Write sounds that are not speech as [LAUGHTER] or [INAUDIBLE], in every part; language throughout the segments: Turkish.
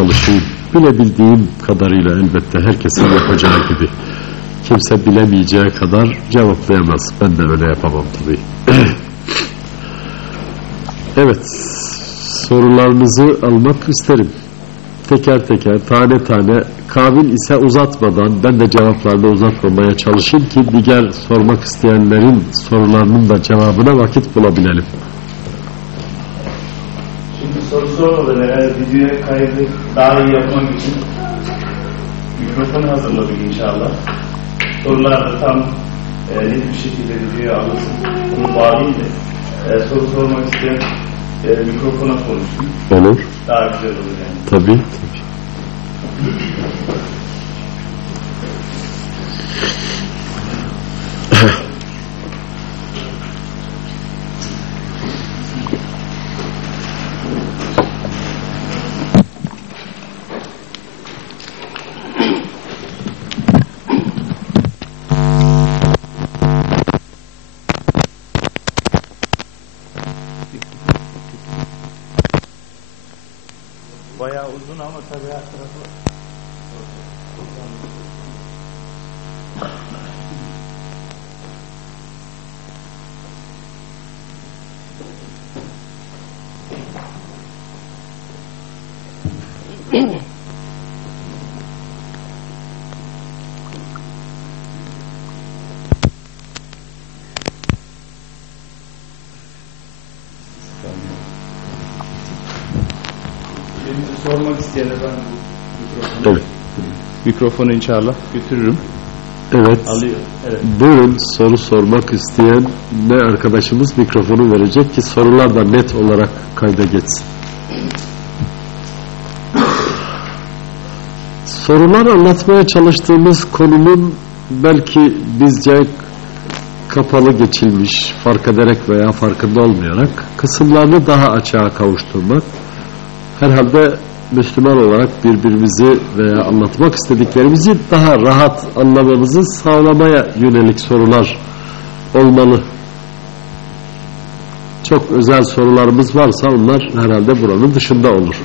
çalışayım. Bilebildiğim kadarıyla elbette herkesin yapacağı gibi. Kimse bilemeyeceği kadar cevaplayamaz. Ben de öyle yapamam tabii. [CLEARS THROAT] evet, sorularınızı almak isterim. Teker teker, tane tane, kabil ise uzatmadan, ben de cevaplarını uzatmamaya çalışayım ki diğer sormak isteyenlerin sorularının da cevabına vakit bulabilelim. Soru sormadan eğer video kaydı daha iyi yapmak için mikrofon hazırladık inşallah. Sorular da tam e, net bir şekilde videoya alınsın. Bunu bağlayayım da e, soru sormak isteyen e, mikrofona konuşsun. Olur. Daha güzel olur yani. Tabii, tabii. ہم سب آسرے isteyene ben bu mikrofonu, Evet. mikrofonu inşallah götürürüm. Evet. Alıyor. Evet. Buyurun soru sormak isteyen ne arkadaşımız mikrofonu verecek ki sorular da net olarak kayda geçsin. Sorular anlatmaya çalıştığımız konunun belki bizce kapalı geçilmiş, fark ederek veya farkında olmayarak kısımlarını daha açığa kavuşturmak herhalde Müslüman olarak birbirimizi veya anlatmak istediklerimizi daha rahat anlamamızı sağlamaya yönelik sorular olmalı. Çok özel sorularımız varsa onlar herhalde buranın dışında olur.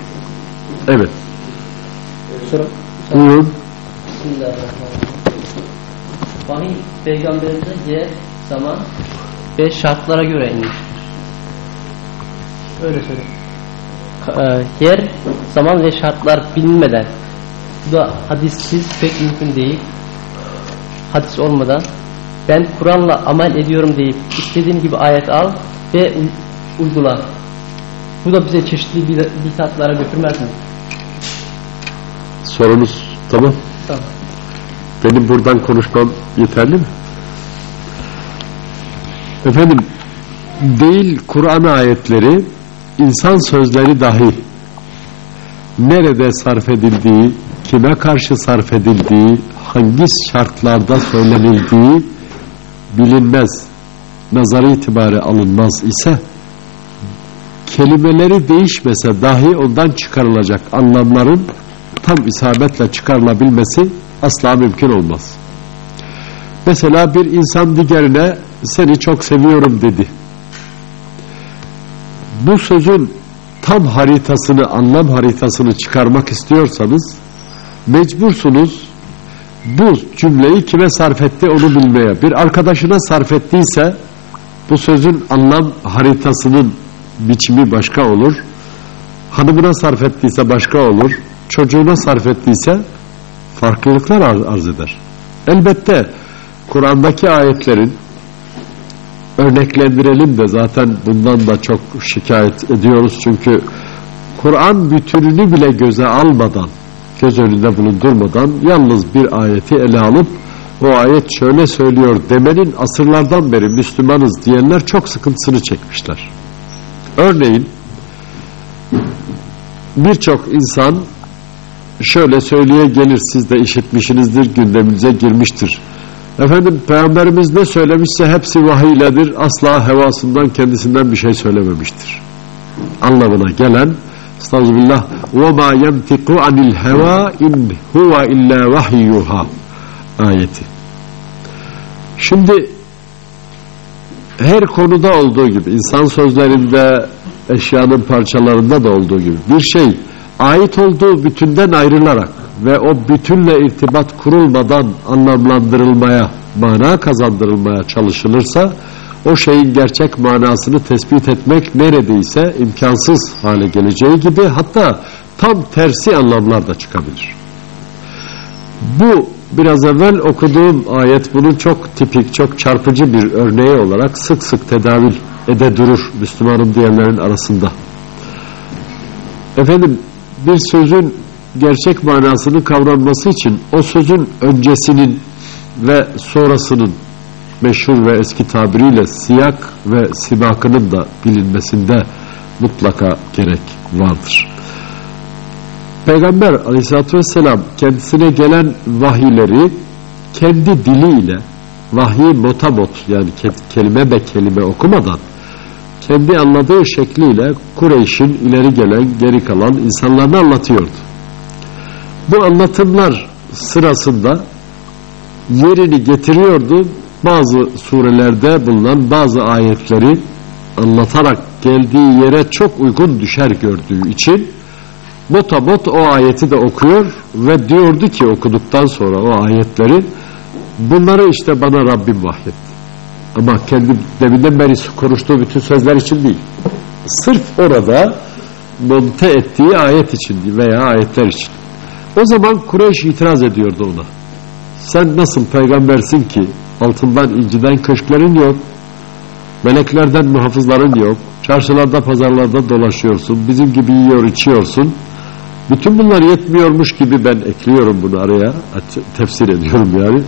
Evet. Soru. Buyurun. Bismillahirrahmanirrahim. Vahiy peygamberimize yer, zaman ve şartlara göre inmiştir. Öyle söyleyeyim. E, Yer, zaman ve şartlar bilinmeden bu da hadissiz pek mümkün değil. Hadis olmadan ben Kur'an'la amel ediyorum deyip istediğin gibi ayet al ve uy- uygula. Bu da bize çeşitli bidatlara götürmez mi? Sorunuz tamam. Tamam. Benim buradan konuşmam yeterli mi? Efendim, değil Kur'an ayetleri, insan sözleri dahi nerede sarf edildiği, kime karşı sarf edildiği, hangi şartlarda söylenildiği bilinmez, nazarı itibari alınmaz ise kelimeleri değişmese dahi ondan çıkarılacak anlamların tam isabetle çıkarılabilmesi asla mümkün olmaz. Mesela bir insan diğerine seni çok seviyorum dedi. Bu sözün tam haritasını, anlam haritasını çıkarmak istiyorsanız mecbursunuz bu cümleyi kime sarf etti onu bilmeye. Bir arkadaşına sarf ettiyse bu sözün anlam haritasının biçimi başka olur. Hanımına sarf ettiyse başka olur. Çocuğuna sarf ettiyse farklılıklar ar- arz eder. Elbette Kur'an'daki ayetlerin örneklendirelim de zaten bundan da çok şikayet ediyoruz çünkü Kur'an bütününü bile göze almadan göz önünde bulundurmadan yalnız bir ayeti ele alıp o ayet şöyle söylüyor demenin asırlardan beri Müslümanız diyenler çok sıkıntısını çekmişler. Örneğin birçok insan şöyle söyleye gelir siz de işitmişsinizdir gündeminize girmiştir. Efendim peygamberimiz ne söylemişse hepsi vahiyledir asla hevasından kendisinden bir şey söylememiştir. Anlamına gelen Estağfirullah ve ma yemtiku anil heva in huve illa vahiyyuha ayeti. Şimdi her konuda olduğu gibi insan sözlerinde eşyanın parçalarında da olduğu gibi bir şey ait olduğu bütünden ayrılarak ve o bütünle irtibat kurulmadan anlamlandırılmaya, mana kazandırılmaya çalışılırsa o şeyin gerçek manasını tespit etmek neredeyse imkansız hale geleceği gibi hatta tam tersi anlamlar da çıkabilir. Bu biraz evvel okuduğum ayet bunun çok tipik, çok çarpıcı bir örneği olarak sık sık tedavül ede durur Müslümanım diyenlerin arasında. Efendim bir sözün gerçek manasını kavranması için o sözün öncesinin ve sonrasının meşhur ve eski tabiriyle siyak ve sibakının da bilinmesinde mutlaka gerek vardır. Peygamber aleyhissalatü vesselam kendisine gelen vahiyleri kendi diliyle vahyi motamot yani ke- kelime be kelime okumadan kendi anladığı şekliyle Kureyş'in ileri gelen geri kalan insanlarına anlatıyordu. Bu anlatımlar sırasında yerini getiriyordu. Bazı surelerde bulunan bazı ayetleri anlatarak geldiği yere çok uygun düşer gördüğü için motamot o ayeti de okuyor ve diyordu ki okuduktan sonra o ayetleri bunları işte bana Rabbim vahyetti. Ama kendi deminden beri konuştuğu bütün sözler için değil. Sırf orada monte ettiği ayet için veya ayetler için. O zaman Kureyş itiraz ediyordu ona. Sen nasıl peygambersin ki altından inciden köşklerin yok, meleklerden muhafızların yok, çarşılarda pazarlarda dolaşıyorsun, bizim gibi yiyor içiyorsun. Bütün bunlar yetmiyormuş gibi ben ekliyorum bunu araya, tefsir ediyorum yani.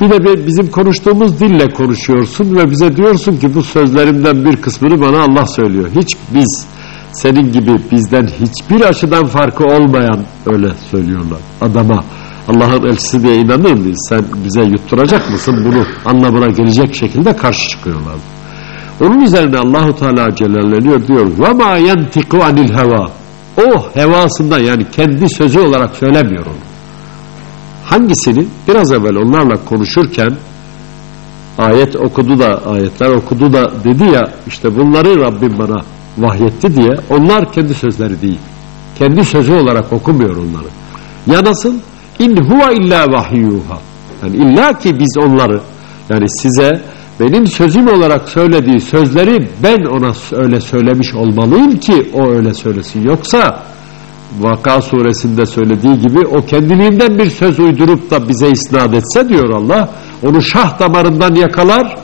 Bir de bizim konuştuğumuz dille konuşuyorsun ve bize diyorsun ki bu sözlerimden bir kısmını bana Allah söylüyor. Hiç biz senin gibi bizden hiçbir açıdan farkı olmayan öyle söylüyorlar adama. Allah'ın elçisi diye inanır mıyız? Sen bize yutturacak mısın? Bunu anlamına gelecek şekilde karşı çıkıyorlar. Onun üzerine Allahu Teala celalleniyor diyor. Ve ma yantiku anil heva. O hevasında yani kendi sözü olarak söylemiyor onu. Hangisini? Biraz evvel onlarla konuşurken ayet okudu da ayetler okudu da dedi ya işte bunları Rabbim bana vahyetti diye onlar kendi sözleri değil. Kendi sözü olarak okumuyor onları. Ya nasıl? İn huve illa vahiyyuha. Yani illa ki biz onları yani size benim sözüm olarak söylediği sözleri ben ona öyle söylemiş olmalıyım ki o öyle söylesin. Yoksa Vaka suresinde söylediği gibi o kendiliğinden bir söz uydurup da bize isnat etse diyor Allah onu şah damarından yakalar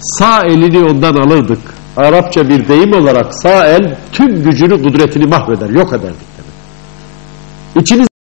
sağ elini ondan alırdık. Arapça bir deyim olarak sağ el tüm gücünü kudretini mahveder yok ederdik demek. İçinize